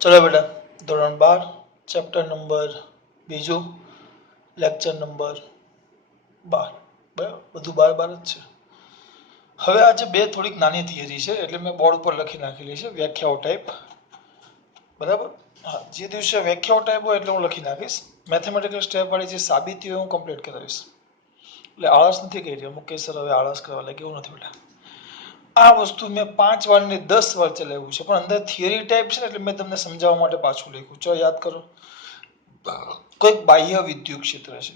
चलो बेटा ધોરણ 12 ચેપ્ટર નંબર બીજું લેક્ચર નંબર 12 બરાબર બધું 12 જ છે. હવે આજે બે થોડીક નાની થિયરી છે એટલે મેં બોર્ડ ઉપર લખી નાખેલી છે વ્યાખ્યાઓ ટાઈપ. બરાબર. હા, જે દિવસે વ્યાખ્યાઓ ટાઈપ હોય એટલે હું લખી નાખીશ. મેથેમેટિકલ સ્ટેપ વાળી જે સાબિતીઓ હું કમ્પ્લીટ કરાવીશ. એટલે આળસ નથી કરી રહી અમુક કે સર હવે આળસ કરવા લાગે એવું નથી બેટા. આ વસ્તુ મેં 5 વાર ને 10 વાર ચલાવ્યું છે પણ અંદર થિયરી ટાઈપ છે ને એટલે મેં તમને સમજાવવા માટે પાછું લખ્યું. ચલો યાદ કરો. કોઈક બાહ્ય વિદ્યુત ક્ષેત્ર છે.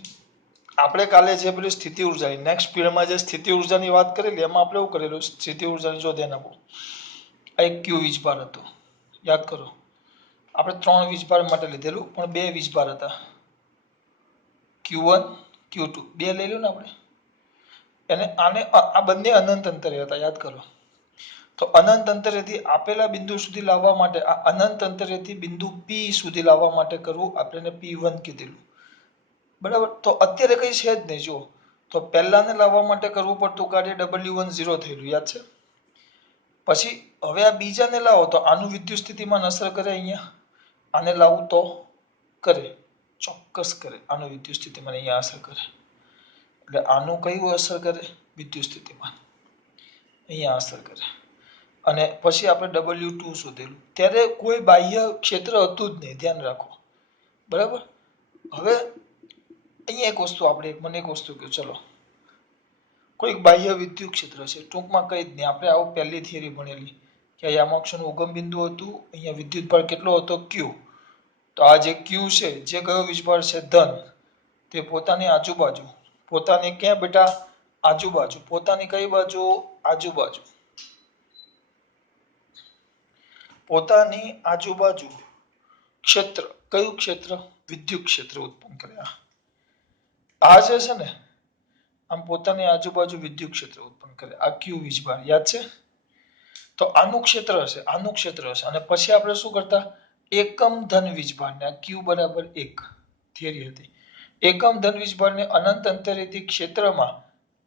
આપણે કાલે જે પેલી સ્થિતિ ઉર્જાની નેક્સ્ટ પીરિયડમાં જે સ્થિતિ ઉર્જાની વાત કરેલી એમાં આપણે એવું કરેલું સ્થિતિ ઉર્જાની જો ધ્યાન આપો. આ એક ક્યુ વીજભાર હતો. યાદ કરો. આપણે 3 વીજભાર માટે લીધેલું પણ 2 વીજભાર હતા. Q1 Q2 બે લઈ લો ને આપણે. અને આને આ બંને અનંત અંતરે હતા યાદ કરો. તો અનંત અંતરેથી આપેલા બિંદુ સુધી લાવવા માટે આ અનંત અંતરેથી બિંદુ P સુધી લાવવા માટે કરવું આપણે P1 કીધેલું. બરાબર. તો અત્યારે કઈ છે જ નહીં જુઓ. તો પહેલાને લાવવા માટે કરવું પડતું કાર્ય W1 0 થયેલું યાદ છે. પછી હવે આ બીજાને લાવો તો આનું વિદ્યુત સ્થિતિમાન અસર કરે અહીંયા. આને લાવું તો કરે. ચોક્કસ કરે. આનું વિદ્યુત સ્થિતિમાન અહીંયા અસર કરે. એટલે આનું કયું અસર કરે વિદ્યુત સ્થિતિમાન અહીંયા અસર કરે. અને પછી આપણે W2 શોધેલું ત્યારે કોઈ બાહ્ય ક્ષેત્ર હતું જ નહીં ધ્યાન રાખો. બરાબર. હવે અહીંયા એક વસ્તુ આપણે મને એક વસ્તુ કહો ચલો કોઈક બાહ્ય વિદ્યુત ક્ષેત્ર છે ટૂંકમાં કઈ જ નહીં આપણે આવું પહેલી થિયરી ભણેલી કે અહીંયા અક્ષનું ઉગમ બિંદુ હતું અહીંયા વિદ્યુતભાર કેટલો હતો Q. તો આ જે Q છે જે કયો વીજભાર છે ધન તે પોતાની આજુબાજુ પોતાની ક્યાં બેટા આજુબાજુ પોતાની કઈ બાજુ આજુબાજુ પોતાની આજુબાજુ ક્ષેત્ર કયું ક્ષેત્ર વિદ્યુત ક્ષેત્ર ઉત્પન્ન કરે. આ જે છે ને આમ પોતાની આજુબાજુ વિદ્યુત ક્ષેત્ર ઉત્પન્ન કરે આ Q વીજભાર યાદ છે. તો આનું ક્ષેત્ર હશે આનું ક્ષેત્ર હશે અને પછી આપણે શું કરતા એકમ ધન વીજભારને Q બરાબર 1 થિયરી હતી. એકમ ધન વીજભારને અનંત અંતરેથી ક્ષેત્રમાં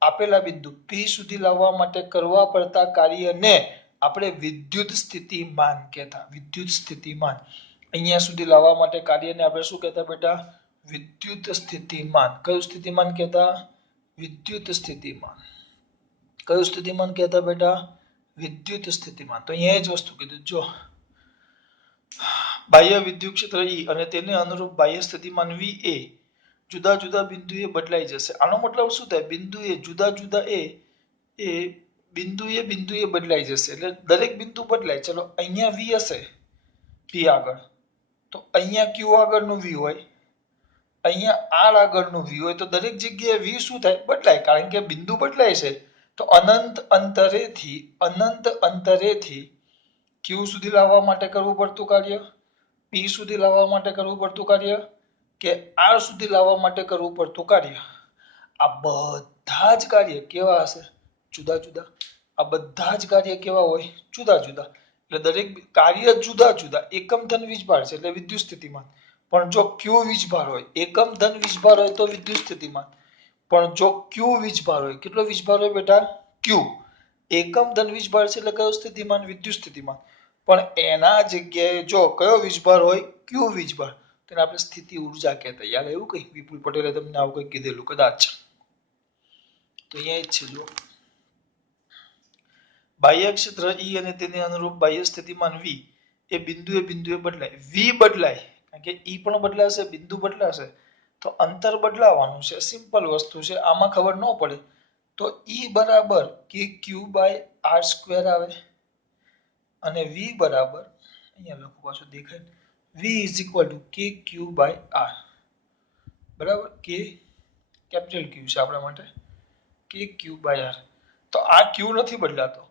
આપેલા બિંદુ P સુધી લાવવા માટે કરવા પડતા કાર્યને આપણે વિદ્યુત સ્થિતિમાન કહેતા. વિદ્યુત સ્થિતિમાન અહીંયા સુધી લાવવા માટે કાર્યને આપણે શું કહેતા બેટા વિદ્યુત સ્થિતિમાન. કયું સ્થિતિમાન કહેતા વિદ્યુત સ્થિતિમાન. કયું સ્થિતિમાન કહેતા બેટા વિદ્યુત સ્થિતિમાન. તો અહીંયા જ વસ્તુ કીધું જો બાહ્ય વિદ્યુત ક્ષેત્ર E અને તેને અનુરૂપ બાહ્ય સ્થિતિમાન V એ જુદા જુદા બિંદુએ બદલાઈ જશે. આનો મતલબ શું થાય બિંદુએ જુદા જુદા એ બિંદુએ બદલાઈ જશે એટલે દરેક બિંદુ બદલાય. ચલો અહીંયા V હશે P આગળ તો અહીંયા Q આગળનું V હોય અહીંયા R આગળનું V હોય તો દરેક જગ્યાએ V શું થાય બદલાય કારણ કે બિંદુ બદલાય છે. તો અનંત અંતરેથી Q સુધી લાવવા માટે કરવું પડતું કાર્ય P સુધી લાવવા માટે કરવું પડતું કાર્ય કે R સુધી લાવવા માટે કરવું પડતું કાર્ય. આ બધા જ કાર્ય કેવા હશે જુદા જુદા. આ બધા જ કાર્ય કેવા હોય જુદા જુદા. એટલે દરેક કાર્ય જુદા જુદા. એકમ ધન વીજભાર છે એટલે વિદ્યુત સ્થિતિમાન. પણ જો Q વીજભાર હોય એકમ ધન વીજભાર હોય તો વિદ્યુત સ્થિતિમાન. પણ જો Q વીજભાર હોય કેટલો વીજભાર હોય બેટા Q એકમ ધન વીજભાર છે એટલે કયો સ્થિતિમાન વિદ્યુત સ્થિતિમાન. પણ એના જગ્યાએ જો કયો વીજભાર હોય Q વીજભાર તેને આપણે સ્થિતિ ઉર્જા કહેતા. યાદ એવું કઈ વિપુલ પટેલે તમને આવું કઈ કીધેલું કદાચ. તો અહીંયા જ છે જો બાહ્ય ક્ષેત્ર E અને તેને અનુરૂપ બાહ્ય સ્થિતિમાન V એ બિંદુએ બદલાય. V બદલાય કારણ કે E પણ બદલાશે બિંદુ બદલાશે તો અંતર બદલાવાનું છે. સિમ્પલ વસ્તુ છે આમાં ખબર ન પડે તો E બરાબર KQ બાય R સ્ક્વેર આવે અને V બરાબર અહીંયા લખું પાછું દેખાય V is equal to KQ by R. બરાબર કે કેપિટલ Q છે આપણા માટે KQ બાય R. તો આ Q નથી બદલાતો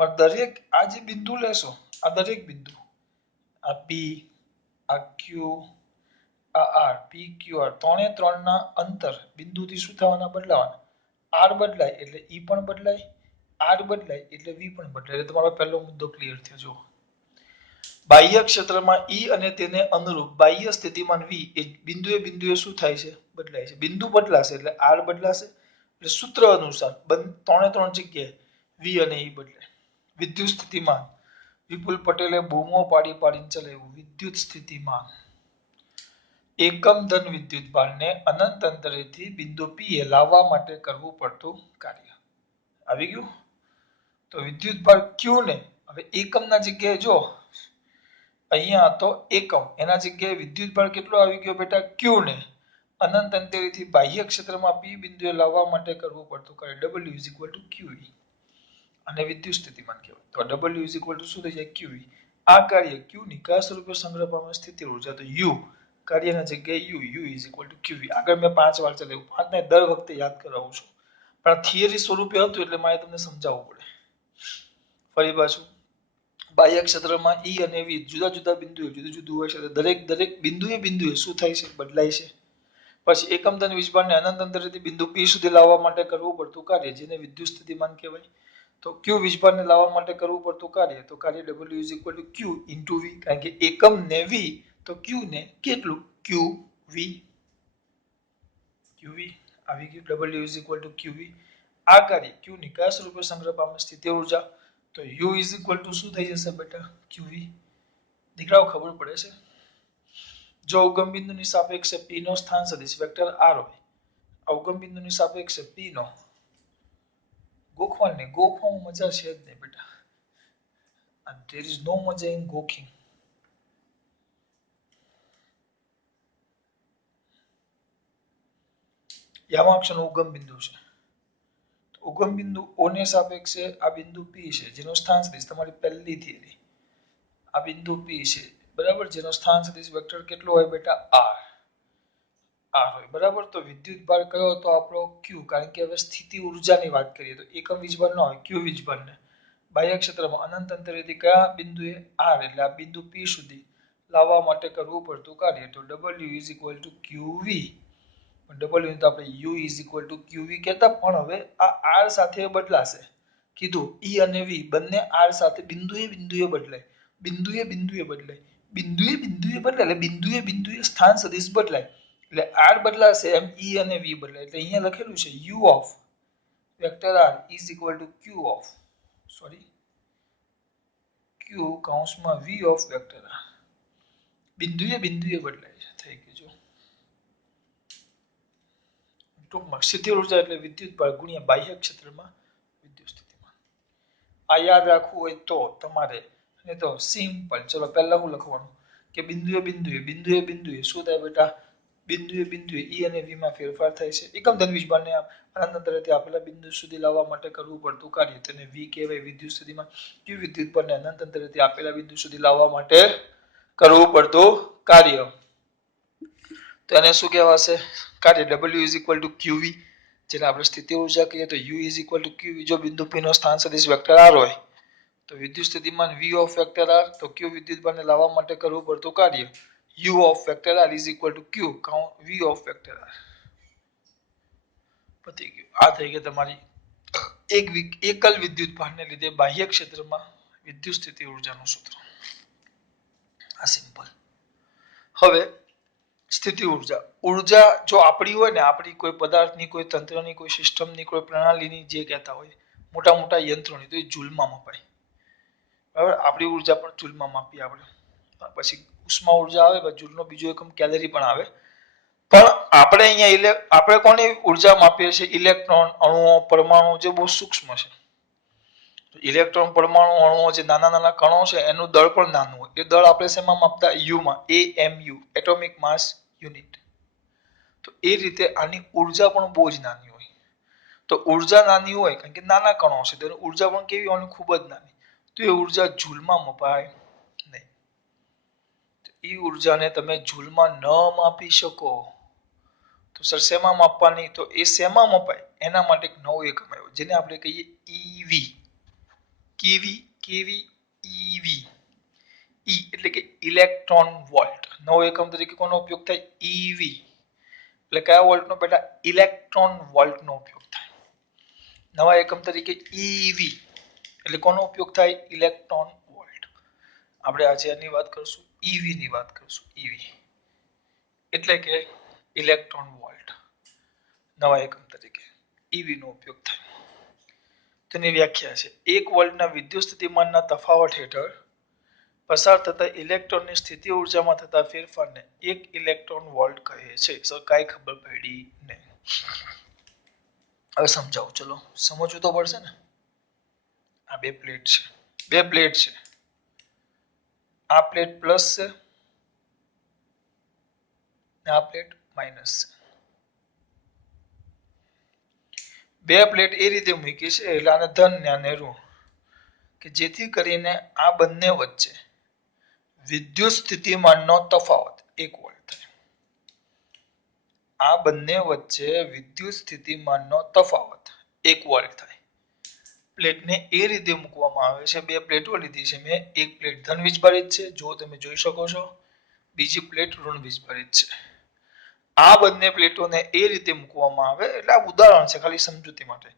પણ દરેક આ જે બિંદુ લેશો આ દરેક બિંદુ આ P આ Q આ R P Q R ત્રણે ત્રણના અંતર બિંદુથી શું થવાના બદલાવાના. R બદલાય એટલે E પણ બદલાય R બદલાય એટલે V પણ બદલાય. એટલે તમારો પહેલો મુદ્દો ક્લિયર થયો. જુઓ બાહ્ય ક્ષેત્રમાં E અને તેને અનુરૂપ બાહ્ય સ્થિતિમાન V એ બિંદુએ શું થાય છે બદલાય છે. બિંદુ બદલાશે એટલે R બદલાશે એટલે સૂત્ર અનુસાર ત્રણે ત્રણ જગ્યાએ V અને E બદલાય. વિદ્યુત સ્થિતિમાન વિપુલ પટેલે બૂમો પાડી પાડીને ચલાવ્યું વિદ્યુત સ્થિતિમાન એકમ ધન વિદ્યુત ભારને અનંત અંતરેથી બિંદુ P એ લાવવા માટે કરવું પડતું કાર્ય આવી ગયું તો વિદ્યુત ભાર Q ને હવે એકમના જગ્યાએ જો અહીંયા તો એકમ એના જગ્યાએ વિદ્યુત ભાર કેટલો આવી ગયો બેટા Q ને અનંત અંતરેથી બાહ્ય ક્ષેત્રમાં P બિંદુએ લાવવા માટે કરવું પડતું કાર્ય W QE અને વિદ્યુત સ્થિતિમાન કહેવાય તો W શું થઈ જાય QE આ કાર્ય Q ની કયા સ્વરૂપે સંગ્રહ પામે સ્થિતિ ઊર્જા તો U કાર્યના જગ્યાએ U QV આગળ મેં 5 વાર ચલાવ્યું 5 ને દર વખતે યાદ કરાવું છું પણ થિયરી સ્વરૂપે હતું એટલે મારે તમને સમજાવવું પડે ફરી પાછું બાહ્ય ક્ષેત્રમાં E અને V જુદા જુદા બિંદુએ જુદું જુદું હોય છે દરેક બિંદુએ શું થાય છે બદલાય છે પછી એકમ ધન વીજભારને અનંત અંતરેથી બિંદુ P સુધી લાવવા માટે કરવું પડતું કાર્ય જેને વિદ્યુત સ્થિતિમાન કહેવાય તો Q વીજભારને લાવવા માટે કરવું પડતું કાર્ય તો કાર્ય W Q V કારણ કે એકમ ને V તો Q ને કેટલું QV આવી ગયું W આ કાર્ય Q ની કયા સ્વરૂપે સંગ્રહ પામે સ્થિતિ ઊર્જા તો U શું થઈ જશે બેટા QV દીકરાઓ ખબર પડે છે જો ઉગમ બિંદુની સાપેક્ષે P નો સ્થાન સદિશ વેક્ટર R હોય અવગમ બિંદુની સાપેક્ષે P નો ગોખવાની મજા છે જ નહીં બેટા and there is no મજા in ગોખિંગ યામાક્ષનો ઉગમ બિંદુ છે ઉગમ બિંદુ O ને સાપેક્ષે આ બિંદુ P છે જેનો સ્થાન સદિશ તમારી પહેલી થિયરી આ બિંદુ P છે બરાબર જેનો સ્થાન સદિશ વેક્ટર કેટલો હોય બેટા R હોય બરાબર તો વિદ્યુત ભાર કયો હતો આપણો Q કારણ કે હવે સ્થિતિ ઊર્જાની વાત કરીએ તો એકમ વીજભાર ન હોય Q વીજભારને બાહ્ય ક્ષેત્રમાં અનંત અંતરેથી કયા બિંદુએ R એટલે આ બિંદુ P સુધી લાવવા માટે કરવું પડતું કાર્ય તો W QV W તો આપણે U QV કહેતા પણ હવે આ R સાથે બદલાશે કીધું E અને V બંને R સાથે બિંદુએ બદલાય બદલાય બિંદુએ સ્થાન સદિશ બદલાય એટલે R બદલાશે એમ E અને V બદલાય એટલે અહીંયા લખેલું છે U of vector R is equal to Q of Q કૌંસમાં V of vector R બિંદુએ બદલાય છે થઈ ગયું જો ટૂંકમાં સ્થિતિ ઊર્જા એટલે વિદ્યુત ભાર ગુણ્યા બાહ્ય ક્ષેત્રમાં વિદ્યુત સ્થિતિમાન આ યાદ રાખવું હોય તો તમારે ને તો સિમ્પલ ચલો પહેલા હું લખવાનું કે બિંદુએ શું થાય બેટા બિંદુએ E અને V માં ફેરફાર થાય છે એકમ ધન વીજભારને અનંત અંતરેથી આપેલા બિંદુ સુધી લાવવા માટે કરવું પડતું કાર્ય તેને V કહેવાય વિદ્યુત સ્થિતિમાન Q વિદ્યુત ભારને અનંત અંતરેથી આપેલા બિંદુ સુધી લાવવા માટે કરવું પડતું કાર્ય તો એને શું કહેવાશે કાર્ય W QV જેને આપણે સ્થિતિ ઊર્જા કહીએ તો U QV જો બિંદુ P નો સ્થાન સદિશ વેક્ટર R હોય તો વિદ્યુત સ્થિતિમાન V of vector R તો Q વિદ્યુત ભારને લાવવા માટે કરવું પડતું કાર્ય U of vector R is equal to Q V of vector R પતી ગયું આ થઈ ગઈ તમારી એકલ વિદ્યુત ભારને લીધે બાહ્ય ક્ષેત્રમાં વિદ્યુત સ્થિતિ ઊર્જાનું સૂત્ર આ સિમ્પલ હવે સ્થિતિ ઊર્જા જો આપણી હોય ને આપણી કોઈ પદાર્થની કોઈ તંત્રની કોઈ સિસ્ટમની કોઈ પ્રણાલીની જે કહેતા હોય મોટા યંત્રોની તો એ જૂલમાં મપાય બરાબર આપણી ઊર્જા પણ જૂલમાં માપીએ આપણે પછી ઉષ્મા ઊર્જા આવે જૂલનો બીજો એકમ કેલરી પણ આવે પણ આપણે અહીંયા આપણે કોની ઊર્જા માપીએ છીએ ઇલેક્ટ્રોન અણુઓ પરમાણુ જે બહુ સૂક્ષ્મ છે ઇલેક્ટ્રોન પરમાણુ અણુઓ જે નાના કણો છે એનું દળ પણ નાનું હોય એ દળ આપણે શેમાં માપતા યુ માં AMU એટોમિક માસ યુનિટ તો એ રીતે આની ઊર્જા પણ બહુ જ નાની હોય તો ઊર્જા નાની હોય કારણ કે નાના કણો છે તો ઊર્જા પણ કેવી હોય ખૂબ જ નાની તો એ ઊર્જા જૂલમાં મપાય નહીં તો એ ઊર્જાને તમે જૂલમાં ન માપી શકો તો સર શેમાં માપવાની તો એ શેમાં મપાય એના માટે એક નવો એકમ આવ્યો જેને આપણે કહીએ કેવી EV એટલે કે ઇલેક્ટ્રોન વોલ્ટ નવો એકમ તરીકે કોનો ઉપયોગ થાય EV એટલે કયા વોલ્ટનો બેટા ઇલેક્ટ્રોન વોલ્ટનો ઉપયોગ થાય નવા એકમ તરીકે EV એટલે કોનો ઉપયોગ થાય ઇલેક્ટ્રોન વોલ્ટ આપણે આજે આની વાત કરશું EV ની વાત કરશું EV એટલે કે ઇલેક્ટ્રોન વોલ્ટ નવા એકમ તરીકે EV નો ઉપયોગ થાય તેની વ્યાખ્યા છે 1 વોલ્ટના વિદ્યુત સ્થિતિમાનના તફાવત હેઠળ પસાર થતા ઇલેક્ટ્રોનની સ્થિતિ ઉર્જામાં થતા ફેરફારને 1 ઇલેક્ટ્રોન વોલ્ટ કહે છે. સર કાંઈ ખબર પડી નહીં. હવે સમજાવું, ચલો સમજવું તો પડશે ને. આ બે પ્લેટ છે, આ પ્લેટ પ્લસ છે, આ પ્લેટ માઇનસ છે. બે પ્લેટ એ રીતે મૂકી છે એટલે આને ધન ને આને ઋણ, કે જેથી કરીને આ બંને વચ્ચે વિદ્યુત સ્થિતિમાનનો તફાવત 1 વોલ્ટ થાય. આ બંને વચ્ચે વિદ્યુત સ્થિતિમાનનો તફાવત 1 વોલ્ટ થાય. પ્લેટને એ રીતે મૂકવામાં આવે છે. બે પ્લેટો લીધી છે મેં. એક પ્લેટ ધન વીજભારિત છે, જો તમે જોઈ શકો છો. બીજી પ્લેટ ઋણ વીજભારિત છે. આ બંને પ્લેટોને એ રીતે મૂકવામાં આવે, એટલે આ ઉદાહરણ છે ખાલી સમજૂતી માટે,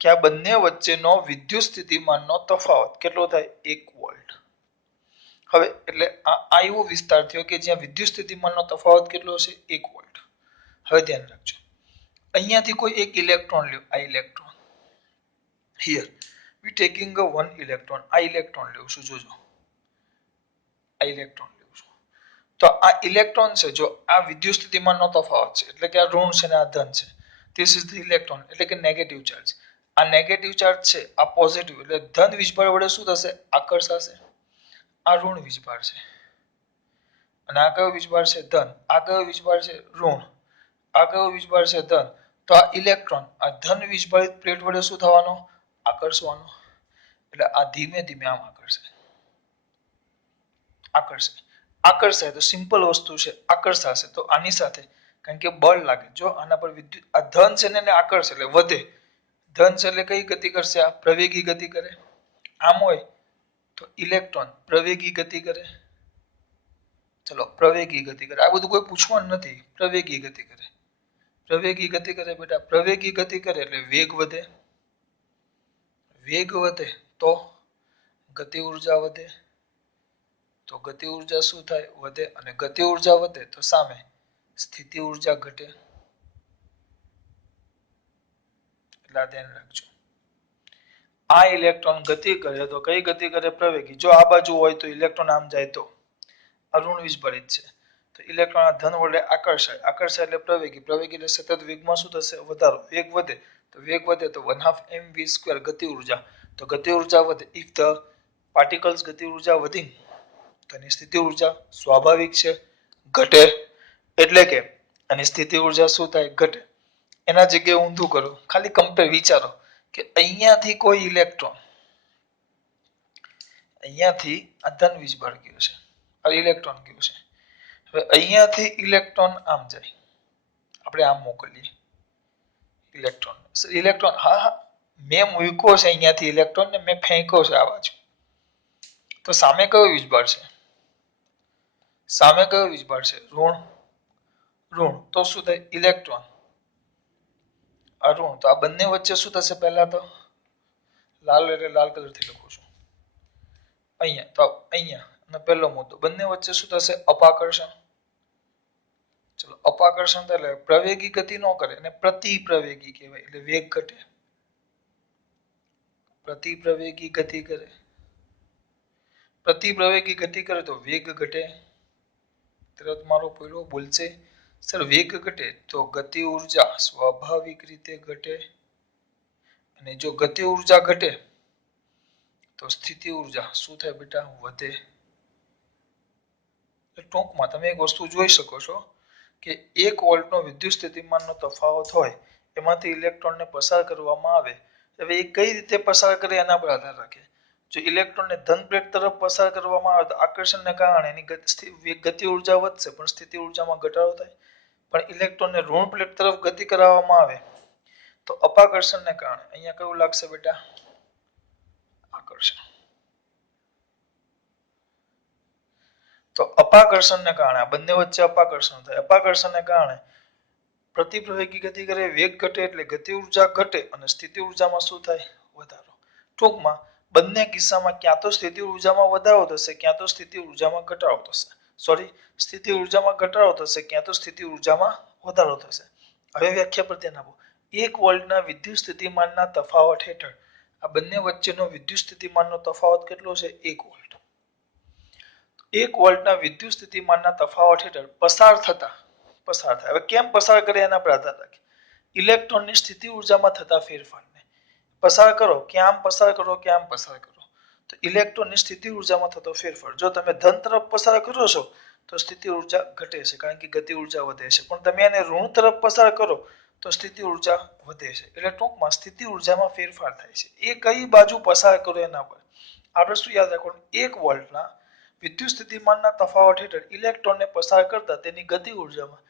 કે આ બંને વચ્ચેનો વિદ્યુત સ્થિતિમાનનો તફાવત કેટલો થાય? 1 વોલ્ટ. હવે એટલે આ એવો વિસ્તાર થયો કે જ્યાં વિદ્યુત સ્થિતિમાનનો તફાવત કેટલો છે? 1 વોલ્ટ. હવે ધ્યાન રાખજો, અહીંયાથી કોઈ એક ઇલેક્ટ્રોન લ્યો. આ electron here we taking a one electron. આ ઇલેક્ટ્રોન લેવું છું, જોજો આ ઇલેક્ટ્રોન લેવું છું. તો આ ઇલેક્ટ્રોન છે, જો આ વિદ્યુત સ્થિતિમાનનો તફાવત છે, એટલે કે આ ઋણ છે ને આ ધન છે. ધીસ ઇઝ ધ ઇલેક્ટ્રોન, એટલે કે નેગેટિવ ચાર્જ. આ નેગેટિવ ચાર્જ છે, આ પોઝિટિવ, એટલે ધન વીજભાર વડે શું થશે? આકર્ષાશે. આ ઋણ વીજભાર છે, અને આ કયો વીજભાર છે? ધન. આ કયો વીજભાર છે? ઋણ. આ કયો વીજભાર છે? ધન. તો આ ઇલેક્ટ્રોન આ ધન વીજભારિત પ્લેટ વડે શું થવાનો? આકર્ષવાનો. એટલે આ ધીમે ધીમે આમ આકર્ષાય તો સિમ્પલ વસ્તુ છે, આકર્ષાશે. તો આની સાથે કારણ કે બળ લાગે, જો આના પર વિદ્યુત, આ ધન છે ને એને આકર્ષે એટલે વધે. ધન છે એટલે કઈ ગતિ કરશે? આ પ્રવેગી ગતિ કરે. આમ હોય તો ઇલેક્ટ્રોન પ્રવેગી ગતિ કરે. ચલો પ્રવેગી ગતિ કરે, આ બધું કોઈ પૂછવાનું નથી. પ્રવેગી ગતિ કરે, પ્રવેગી ગતિ કરે બેટા. પ્રવેગી ગતિ કરે એટલે વેગ વધે. વેગ વધે તો ગતિ ઉર્જા વધે. તો ગતિ ઉર્જા શું થાય? વધે. અને ગતિ ઉર્જા વધે તો સામે સ્થિતિ ઉર્જા ઘટે. એટલે ધ્યાન રાખજો. આ ઇલેક્ટ્રોન ગતિ કરે તો કઈ ગતિ કરે? પ્રવેગી. જો આ બાજુ હોય તો ઇલેક્ટ્રોન આમ જાય તો ઋણ વીજભારિત છે, તો ઇલેક્ટ્રોન આ ધન વડે આકર્ષાય. આકર્ષાય એટલે પ્રવેગી. પ્રવેગી એટલે સતત વેગમાં શું થશે? વધારો. વેગ વધે તો 1/2 mv² ગતિ ઉર્જા. તો ગતિ ઉર્જા વધે. ઇફ ધ પાર્ટિકલ્સ ગતિ ઉર્જા વધી તો એની સ્થિતિ ઉર્જા સ્વાભાવિક છે ઘટે. એટલે કે આની સ્થિતિ ઉર્જા શું થાય? ઘટે. એના જગ્યાએ ઊંધું કરો, ખાલી કમ્પેર, વિચારો કે અહીંયાથી કોઈ ઇલેક્ટ્રોન, અહીંયાથી આ ધન વીજભાર ગયો છે, આ ઇલેક્ટ્રોન ગયો છે. હવે અહીંયાથી ઇલેક્ટ્રોન આમ જાય, આપણે આમ મોકલીએ ઇલેક્ટ્રોન. હા મેં મૂક્યો છે અહીંયાથી ઇલેક્ટ્રોન ને મેં ફેંક્યો છે આ બાજુ. તો સામે કયો વીજભાર છે? સામે કયો વીજભાર છે? ઋણ. તો શું થાય? ઇલેક્ટ્રોન આ ઋણ. તો આ બંને વચ્ચે શું થશે? પહેલા તો લાલ એટલે લાલ કલરથી લખું છું અહીંયા. તો અહીંયા અને પહેલો મુદ્દો, બંને વચ્ચે શું થશે? અપાકર્ષણ. ચલો અપાકર્ષણ એટલે પ્રવેગી ગતિ ન કરે અને પ્રતિપ્રવેગી કહેવાય, એટલે વેગ ઘટે. પ્રતિપ્રવેગી ગતિ કરે. પ્રતિપ્રવેગી ગતિ કરે તો વેગ ઘટે. તરત મારો પહેલો બોલશે સર વેગ ઘટે તો ગતિ ઉર્જા સ્વાભાવિક રીતે ઘટે. અને જો ગતિ ઉર્જા ઘટે તો સ્થિતિ ઉર્જા શું થાય બેટા? વધે. ટૂંકમાં તમે એક વસ્તુ જોઈ શકો છો કે 1 વોલ્ટનો વિદ્યુત સ્થિતિમાનનો તફાવત હોય, એમાંથી ઇલેક્ટ્રોનને પસાર કરવામાં આવે. હવે એ કઈ રીતે પસાર કરે એના પર આધાર રાખે. જો ઇલેક્ટ્રોનને ધન પ્લેટ તરફ પસાર કરવામાં આવે તો આકર્ષણને કારણે એની ગતિ ઉર્જા વધશે, પણ સ્થિતિ ઉર્જામાં ઘટાડો થાય. પણ ઇલેક્ટ્રોનને ઋણ પ્લેટ તરફ ગતિ કરાવવામાં આવે તો અપાકર્ષણને કારણે અહીંયા કયું લાગશે બેટા? આકર્ષણ. તો અપાકર્ષણને કારણે આ બંને વચ્ચે અપાકર્ષણ થાય. અપાકર્ષણને કારણે પ્રતિપ્રવેગી ગતિ કરે, વેગ ઘટે એટલે ગતિ ઉર્જા ઘટે અને સ્થિતિ ઉર્જામાં શું થાય? વધારો. ટૂંકમાં બંને કિસ્સામાં ક્યાં તો સ્થિતિ ઉર્જામાં વધારો થશે, ક્યાં તો સ્થિતિ ઉર્જામાં ઘટાડો થશે. સ્થિતિ ઉર્જામાં ઘટાડો થશે, ક્યાં તો સ્થિતિ ઉર્જામાં વધારો થશે. હવે વ્યાખ્યા પર ધ્યાન આપો. 1 વોલ્ટના વિદ્યુત સ્થિતિમાનના તફાવત હેઠળ આ બંને વચ્ચેનો વિદ્યુત સ્થિતિમાનનો તફાવત કેટલો છે? 1 વોલ્ટ. 1 વોલ્ટના વિદ્યુત સ્થિતિમાનના તફાવત હેઠળ પસાર થાય. હવે કેમ પસાર કરે એના પર આધાર રાખે. ઇલેક્ટ્રોનની સ્થિતિ ઉર્જામાં થતા ફેરફારને પસાર કરો કે આમ પસાર કરો કે આમ પસાર કરો તો ઇલેક્ટ્રોનની સ્થિતિ ઉર્જામાં થતો ફેરફાર જો તમે ધન તરફ પસાર કરો છો તો સ્થિતિ ઉર્જા ઘટે છે કારણ કે ગતિ ઉર્જા વધે છે પણ તમે એને ઋણ તરફ પસાર કરો તો સ્થિતિ ઉર્જા વધે છે એટલે ટૂંકમાં સ્થિતિ ઉર્જામાં ફેરફાર થાય છે એ કઈ બાજુ પસાર કરો એના પર આપણે શું યાદ રાખવાનું 1 વોલ્ટના વિદ્યુત સ્થિતિમાનના તફાવત હેઠળ ઇલેક્ટ્રોનને પસાર કરતા તેની ગતિ ઉર્જામાં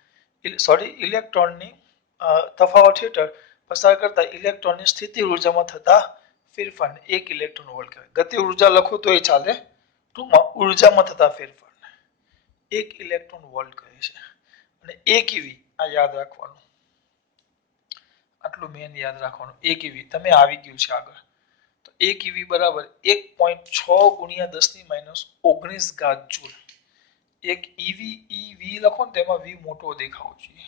ઇલેક્ટ્રોનની તફાવત હેઠળ પસાર કરતા ઇલેક્ટ્રોનની સ્થિતિ ઉર્જામાં થતા ફેરફારને 1 ઇલેક્ટ્રોન વોલ્ટ કહેવાય. ગતિ ઉર્જા લખો તો એ ચાલે ટૂંકમાં ઉર્જામાં થતા ફેરફારને 1 ઇલેક્ટ્રોન વોલ્ટ કહે છે અને 1 eV આ યાદ રાખવાનું આટલું મેન યાદ રાખવાનું 1 eV તમે આવી ગયું છે આગળ તો 1 eV બરાબર 1.6 ગુણ્યા 10⁻19 ઘાત જૂલ એક eV લખો ને તેમાં V મોટો દેખાવો જોઈએ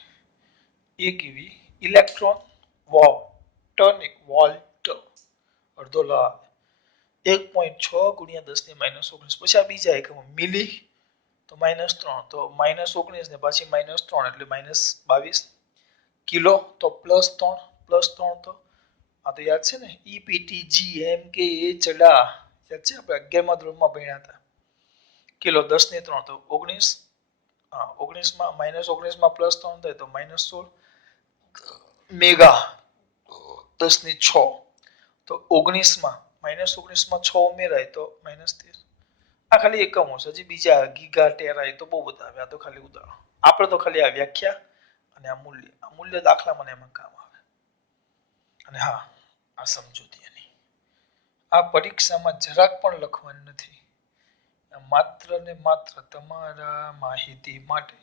1 eV ઇલેક્ટ્રોન વોલ્ટ અડધો લા 1.6 ગુણ્યા 10⁻19 પછી આ બીજા એકમ મિલી તો -3 તો -19 ને પાછી -3 એટલે -22 કિલો તો +3 તો આ તો યાદ છે ને EPTG MK ચડા યાદ છે આપણે 11મા ધોરણમાં ભણ્યા હતા કિલો 10 ને 3 તો 19 19 માં -19 માં +3 થાય તો -16 મેગા 10 ની 6 તો 19 માં -19 માં 6 ઉમેરાય તો -13 આ ખાલી એકમો છે હજી બીજા ગીગા ટેરા એ તો બહુ બધા આવે આ તો ખાલી ઉદાહરણ આપણે તો ખાલી આ વ્યાખ્યા અને આ મૂલ્ય દાખલા મને એમાં કામ આવે અને હા આ સમજૂતી એની આ પરીક્ષામાં જરાક પણ લખવાનું નથી માત્ર ને માત્ર તમારા માહિતી માટે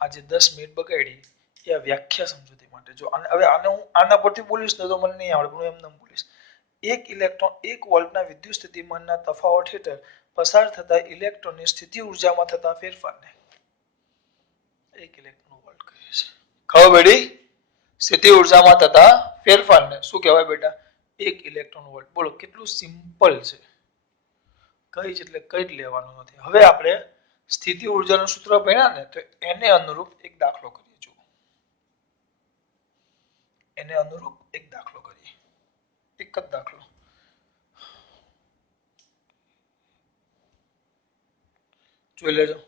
આજે 10 મિનિટ બગાડી એ વ્યાખ્યા સમજૂતી માટે જો હવે આને હું આના પરથી બોલીશ ને તો મને નહીં આવડે હું એમને બોલીશ 1 ઇલેક્ટ્રોન 1 વોલ્ટના વિદ્યુત સ્થિતિમાનના તફાવત હેઠળ પસાર થતા ઇલેક્ટ્રોનની સ્થિતિ ઉર્જામાં થતા ફેરફારને 1 ઇલેક્ટ્રોન વોલ્ટ કહે છે ખબર પડી સ્થિતિ ઉર્જામાં થતા ફેરફારને શું કહેવાય બેટા 1 ઇલેક્ટ્રોન વોલ્ટ બોલો કેટલું સિમ્પલ છે કઈ જ એટલે કઈ જ લેવાનું નથી હવે આપણે સ્થિતિ ઉર્જાનું સૂત્ર ભણ્યા ને તો એને અનુરૂપ એક દાખલો કરીએ જો એને અનુરૂપ એક દાખલો કરીએ એક જ દાખલો જોઈ લેજો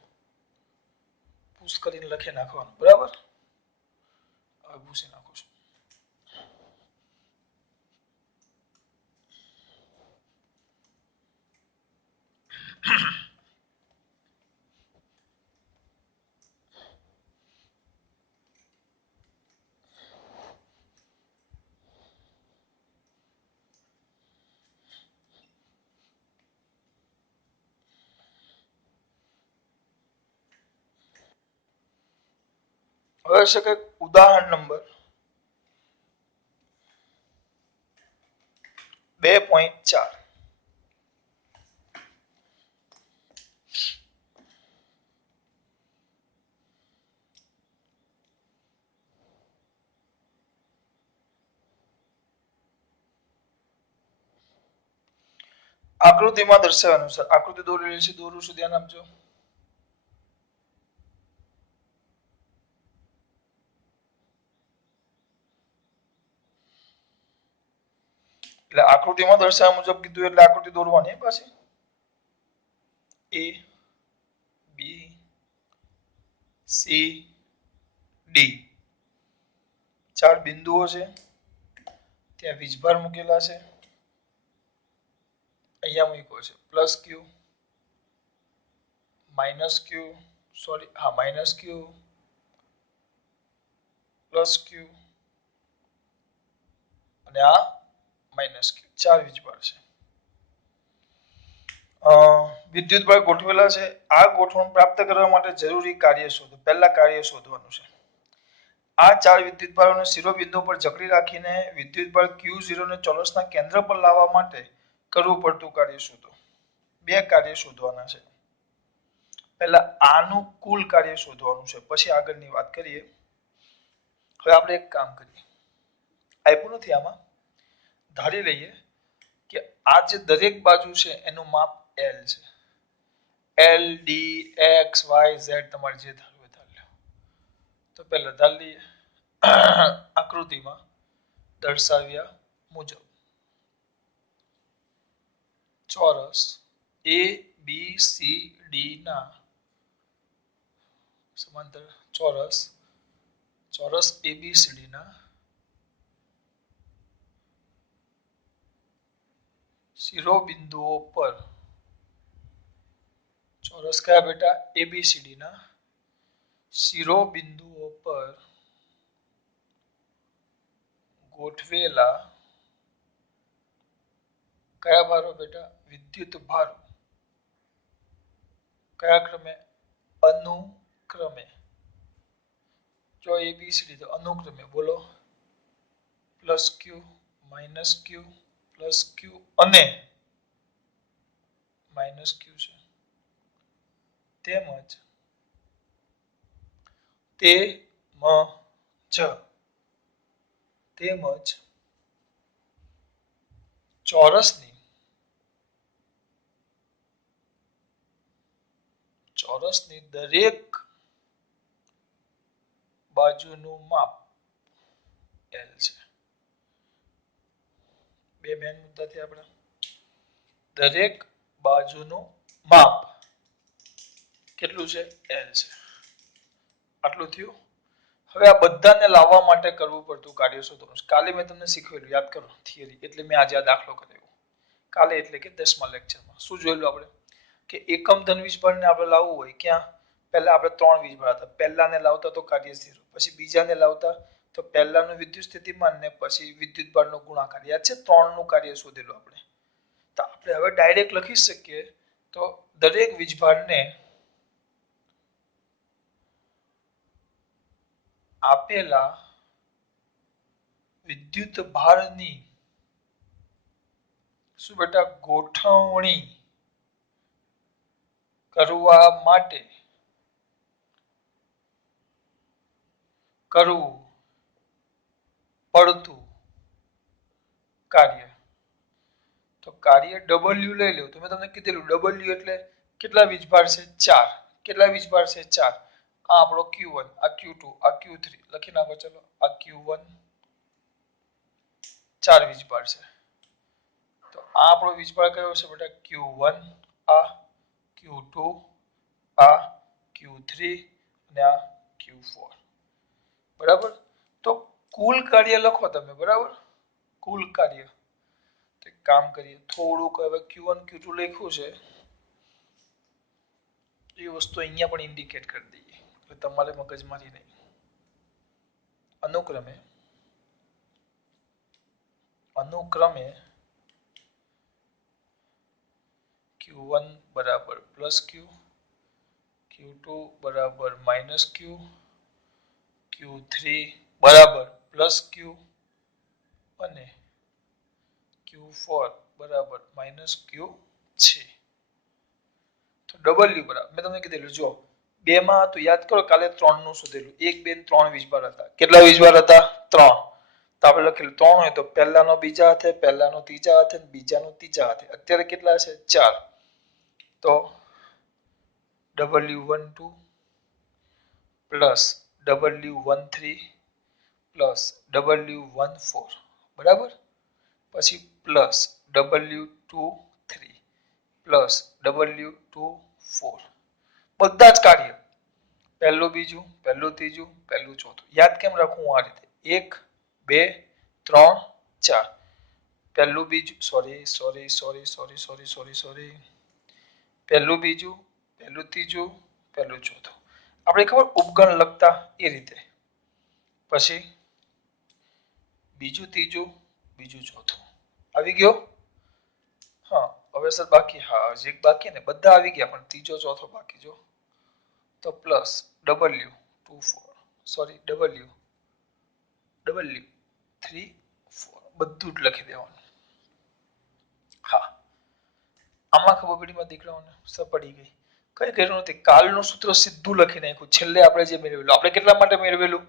પુશ કરીને લખી નાખવાનું બરાબર હવે ભૂસી નાખું છું હવે છે કે ઉદાહરણ નંબર 2.4 આકૃતિમાં દર્શાવ્યા અનુસાર આકૃતિ દોરેલી છે દોરું છું ધ્યાન આપજો એટલે આકૃતિમાં દર્શાવ્યા મુજબ કીધું એટલે આકૃતિ દોરવાની પાછી A B C D 4 બિંદુઓ છે ત્યાં વીજભાર મૂકેલા છે અહીંયા મૂક્યો છે +q -q સોરી હા -q +q અને આ -q 4 વીજભાર છે વિદ્યુત બળ ગોઠવેલા છે આ ગોઠવણ પ્રાપ્ત કરવા માટે જરૂરી કાર્ય શોધો પહેલા કાર્ય શોધવાનું છે આ 4 વિદ્યુત ભારોને શિરોબિંદુ પર જકડી રાખીને વિદ્યુત બળ Q0 ને ચોરસના કેન્દ્ર પર લાવવા માટે કરવું પડતું કાર્ય શોધો બે કાર્ય શોધવાના છે પહેલા આનું કુલ કાર્ય શોધવાનું છે પછી આગળની વાત કરીએ હવે આપણે એક કામ કરીએ આપ્યું નથી આમાં ધારી લઈએ કે આ જે દરેક બાજુ છે એનું માપ L છે L D X Y Z તમારે જે ધારવું હોય ધાર લો. તો પહેલા ધાર લઈએ આકૃતિમાં દર્શાવ્યા મુજબ ચોરસ એ બી સી ડી ના સમાંતર ચોરસ એબીસીડી ના શિરોબિંદુઓ પર ચોરસ કયા બેટા એબીસીડી ના શિરોબિંદુઓ પર ગોઠવેલા કયા ભારો બેટા વિદ્યુત ભારો કયા ક્રમે અનુક્રમે જો એબીસીડી તો અનુક્રમે બોલો પ્લસ ક્યુ માઇનસ ક્યુ પ્લસ ક્યુ અને માઇનસ ક્યુ છે તેમજ ચોરસની દરેક બાજુનું માપ L છે. બે મેન મુદ્દાથી આપણે દરેક બાજુનું માપ કેટલું છે L છે. આટલું થયું. હવે આ બધાને લાવવા માટે કરવું પડતું કાર્ય શોધવાનું. કાલે મેં તમને શીખવેલું યાદ કરો થિયરી એટલે મેં આજે આ દાખલો કર્યો. કાલે એટલે કે 10મા લેક્ચરમાં શું જોયેલું આપણે કે એકમ ધન વીજભારને આપણે લાવવું હોય ક્યાં પહેલા આપણે 3 વીજભાર હતા. પહેલાને લાવતા તો કાર્ય 0 પછી બીજાને લાવતા તો પહેલાનું વિદ્યુત સ્થિતિમાન ને પછી વિદ્યુતભારનો ગુણાકાર યાદ છે 3 નું કાર્ય શોધેલું આપણે. તો આપણે હવે ડાયરેક્ટ લખી શકીએ તો દરેક વીજભારને આપેલા વિદ્યુત ભારની શું બેટા ગોઠવણી કરવા માટે કરવું પડતું કાર્ય. તો કાર્ય W લઈ લો તો મેં તમને કીધેલું W એટલે કેટલા વીજભાર છે 4. કેટલા વીજભાર છે 4. આ આપણો Q1 આ Q2 આ Q3 લખી નાખો ચલો આ Q1 4 વીજભાર છે. તો આ આપણો વીજભાર કયો છે બેટા Q1 આ Q2 આ Q3 અને આ Q4 બરાબર. તો કુલ કાર્ય લખો તમે બરાબર કુલ કાર્ય. તો એક કામ કરીએ થોડુંક હવે Q1 Q2 લખ્યું છે એ વસ્તુ અહીંયા પણ ઇન્ડિકેટ કરી દઈએ એટલે તમારે મગજમાંથી નહીં. અનુક્રમે Q1 બરાબર પ્લસ Q Q2 બરાબર માઇનસ Q Q3 બરાબર પ્લસ Q અને Q4 બરાબર માઇનસ Q છે. તો W બરાબર મેં તમને કીધેલું જો બે માં તો યાદ કરો કાલે 3 નું શોધેલું 1 2 3 વીજભાર હતા. કેટલા વીજભાર હતા 3. તો આપણે લખેલું 3 હોય તો પહેલાનો બીજા હાથે પહેલાનો ત્રીજા હાથે બીજાનો ત્રીજા હાથે. અત્યારે કેટલા છે 4. તો W12 plus W13 plus W14 બરાબર પછી પ્લસ W23 પ્લસ W24 બધા જ કાર્ય પહેલું બીજું પહેલું ત્રીજું પહેલું ચોથું યાદ કેમ રાખવું આ રીતે 1 2 3 4 પહેલું બીજું સોરી પહેલું બીજું પહેલું ત્રીજું પહેલું ચોથું આપણે ખબર ઉપગણ લખતા એ રીતે પછી બીજું ત્રીજું બીજું ચોથું આવી ગયો. હા હવે સર બાકી હા હજી એક બાકી ને બધા આવી ગયા પણ ત્રીજો ચોથો બાકી જો તો પ્લસ W34 બધું જ લખી દેવાનું. હા આમાં ખબર પડી માં દીકરાઓને સર પડી ગઈ કઈ કર્યું નથી કાલનું સૂત્ર સીધું લખી નાખ્યું છેલ્લે આપણે જે મેળવેલું આપણે કેટલા માટે મેળવેલું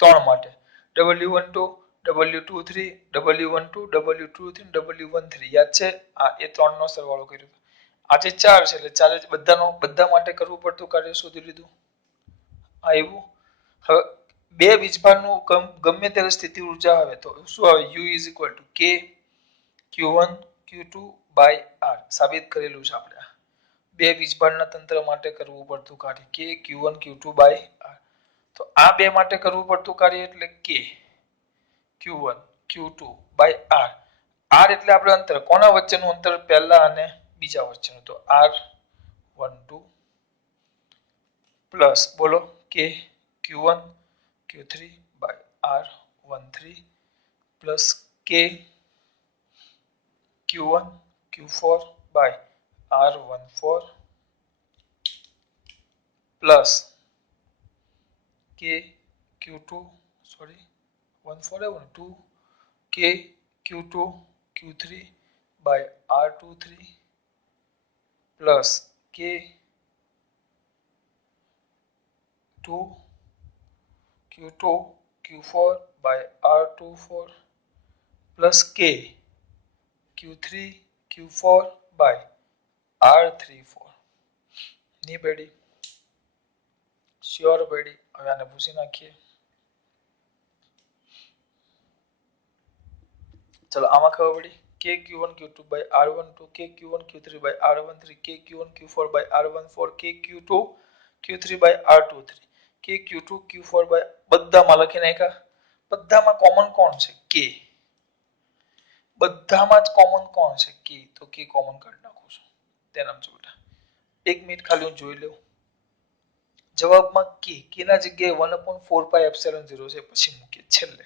3 માટે W12 W23 W12 W23 W13 યાદ છે આ એ 3 નો સરવાળો કર્યો આજે 4 છે એટલે ચારે બધા માટે કરવું પડતું કાર્ય શોધી લીધું. આવ્યું. હવે બે વીજભારનું ગમે ત્યારે સ્થિતિ ઊર્જા આવે તો શું આવે U = K Q1 Q2 by R સાબિત કરેલું છે આપણે. બે વીજભારના તંત્ર માટે કરવું પડતું કાર્ય K Q1 Q2 by R. તો આ બે માટે કરવું પડતું કાર્ય એટલે K Q1 Q2 by R. R એટલે આપણે અંતર કોના વચ્ચેનું અંતર પહેલા અને બીજા વચ્ચેનું તો R12 પ્લસ બોલો K Q1 Q3 by R13 plus K Q1 Q4 by R14 plus K Q2 sorry 14 2 K Q2 Q3 by R23 plus K 2 Q2 Q4 by R24 plus K Q3 Q4 by R34 ની પેડી sure પેડી. હવે આને પૂછી નાખીએ. ચલો આમાં ખબર પડી K Q1 Q2 by R12 K Q1 Q3 by R13 K Q1 Q4 by R14 K Q2 Q3 by R23 K Q2 Q4 by બધામાં લખી નાખ્યા. બધામાં કોમન કોણ છે K. બધામાં જ કોમન કોણ છે K. તો K કોમન કાઢી નાખું છું. તેનામ જો બેટા 1 મિનિટ ખાલી હું જોઈ લઉં. જવાબમાં K ના જગ્યાએ 1/4 pi epsilon 0 છે પછી મૂકીએ છેલ્લે.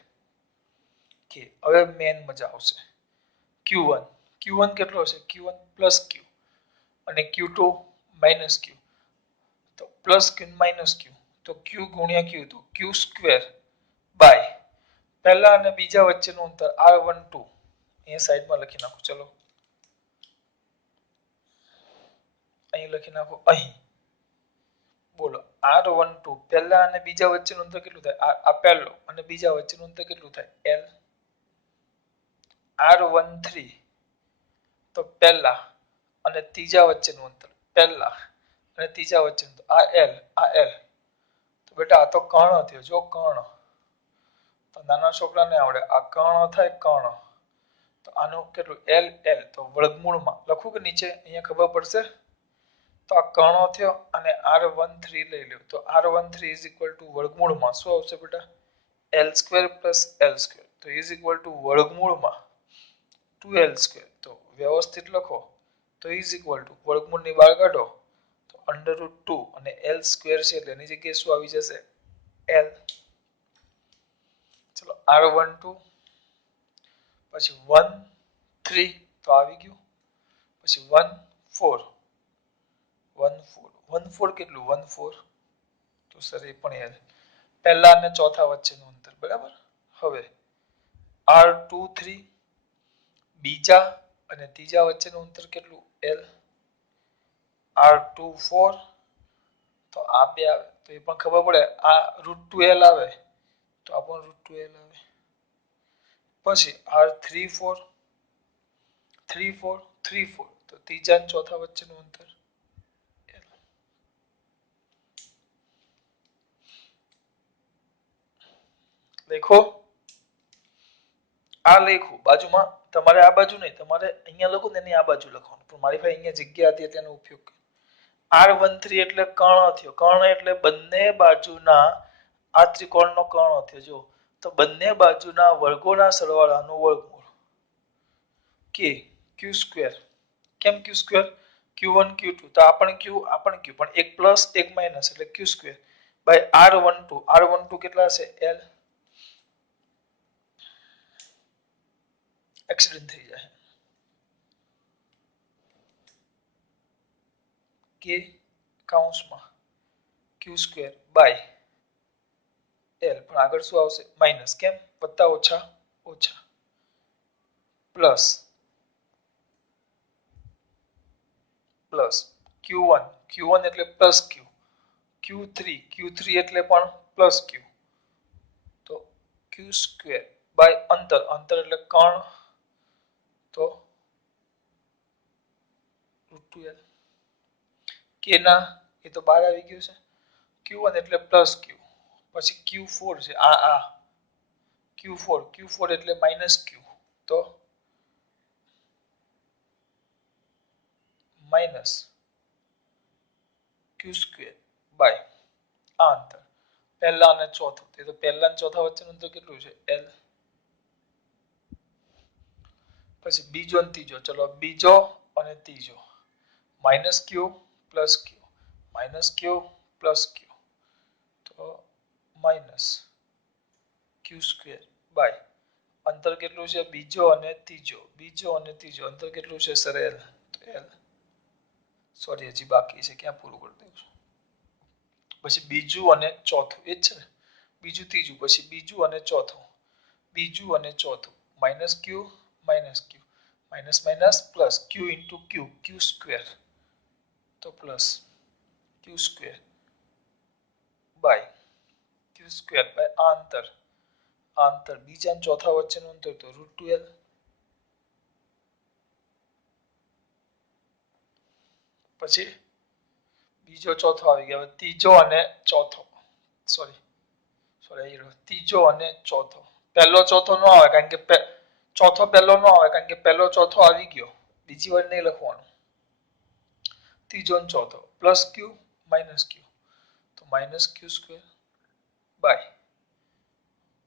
કે હવે મેન મજા આવશે. Q1 કેટલો છે Q1 plus Q અને Q2 minus Q. તો plus Q minus Q તો Q ગુણ્યા Q તો Q સ્ક્વેર બાય પહેલા અને બીજા વચ્ચેનું અંતર R12 અહીંયા સાઈડમાં લખી નાખો. ચલો અહીં લખી નાખો. અહીં બોલો R12 પહેલા અને બીજા વચ્ચેનું અંતર કેટલું થાય? આ પહેલો અને બીજા વચ્ચેનું અંતર કેટલું થાય? L. R13 તો પહેલા અને ત્રીજા વચ્ચેનું અંતર પહેલા અને ત્રીજા વચ્ચેનું આ L તો બેટા આ તો કર્ણ થયો. જો કર્ણ તો નાના છોકરાને આવડે આ કર્ણ થાય કર્ણ તો આનું કેટલું L તો વર્ગમૂળમાં લખું કે નીચે અહીંયા ખબર પડશે. તો આ કર્ણ થયો અને R13 લઈ લ્યો તો R13 વર્ગમૂળમાં શું આવશે બેટા L² plus L² તો વર્ગમૂળમાં 2L² તો વ્યવસ્થિત લખો તો વર્ગમૂળની બહાર કાઢો તો √2 અને L² છે એટલે એની જગ્યાએ શું આવી જશે L. ચલો R12 પછી 1 3 તો આવી ગયું પછી 1 4 કેટલું 14 તો સર એ પણ L પહેલા અને ચોથા વચ્ચેનું અંતર બરાબર. હવે R23 બીજા અને ત્રીજા વચ્ચેનું અંતર કેટલું L. R24 તો આ બે આવે તો એ પણ ખબર પડે આ √2L આવે તો આ પણ √2L આવે. પછી R34 તો ત્રીજા અને ચોથા વચ્ચેનું અંતર લખો. આ લખ્યું બાજુમાં તમારે આ બાજુ નહીં તમારે અહીંયા લખો ને એની આ બાજુ લખવાનું પણ મારી પાસે અહીંયા જગ્યા હતી એટલે એનો ઉપયોગ R13 એટલે કર્ણ થયો. કર્ણ એટલે બંને બાજુના આ ત્રિકોણનો કર્ણ થયો. જો તો બંને બાજુના વર્ગોના સરવાળાનું વર્ગમૂળ K Q². કેમ Q²? Q1 Q2 તો આ પણ Q પણ એક પ્લસ એક માઇનસ એટલે Q² બાય R12 કેટલા છે L. એક્સિડન્ટ થઈ જાય K કૌંસમાં Q² બાય L પણ આગળ શું આવશે માઇનસ. કેમ વત્તા ઓછા પ્લસ Q1 એટલે પ્લસ Q Q3 એટલે પણ પ્લસ Q તો Q² બાય અંતર એટલે કર્ણ તો √2L કે ના એ તો બહાર આવી ગયું છે Q1 એટલે પ્લસ Q પછી Q4 છે આ Q4 એટલે માઇનસ Q તો માઇનસ Q² બાય આ અંતર પહેલા અને ચોથું તે તો પહેલા અને ચોથા વચ્ચેનું અંતર કેટલું છે L પછી બીજો અને ત્રીજો ચલો બીજો અને ત્રીજો minus Q plus Q minus Q plus Q તો માઇનસ Q² બાય અંતર કેટલું છે બીજો અને ત્રીજો અંતર કેટલું છે સર L L સોરી હજી બાકી છે ક્યાં પૂરું કરી દઉં છું પછી બીજું અને ચોથું એ જ છે ને બીજું ત્રીજું પછી બીજું અને ચોથું minus Q minus Q minus minus plus Q into Q² તો પ્લસ Q² બાય આ અંતર બીજા અને ચોથા વચ્ચેનું અંતર તો √2L પછી બીજો ચોથો આવી ગયો હવે ત્રીજો અને ચોથો ત્રીજો અને ચોથો પહેલો ચોથો ન આવે કારણ કે ચોથો પહેલો ન આવે કારણ કે પહેલો ચોથો આવી ગયો બીજી વાર નહીં લખવાનું ત્રીજો અને ચોથો પ્લસ Q માઇનસ Q તો માઇનસ Q² બાય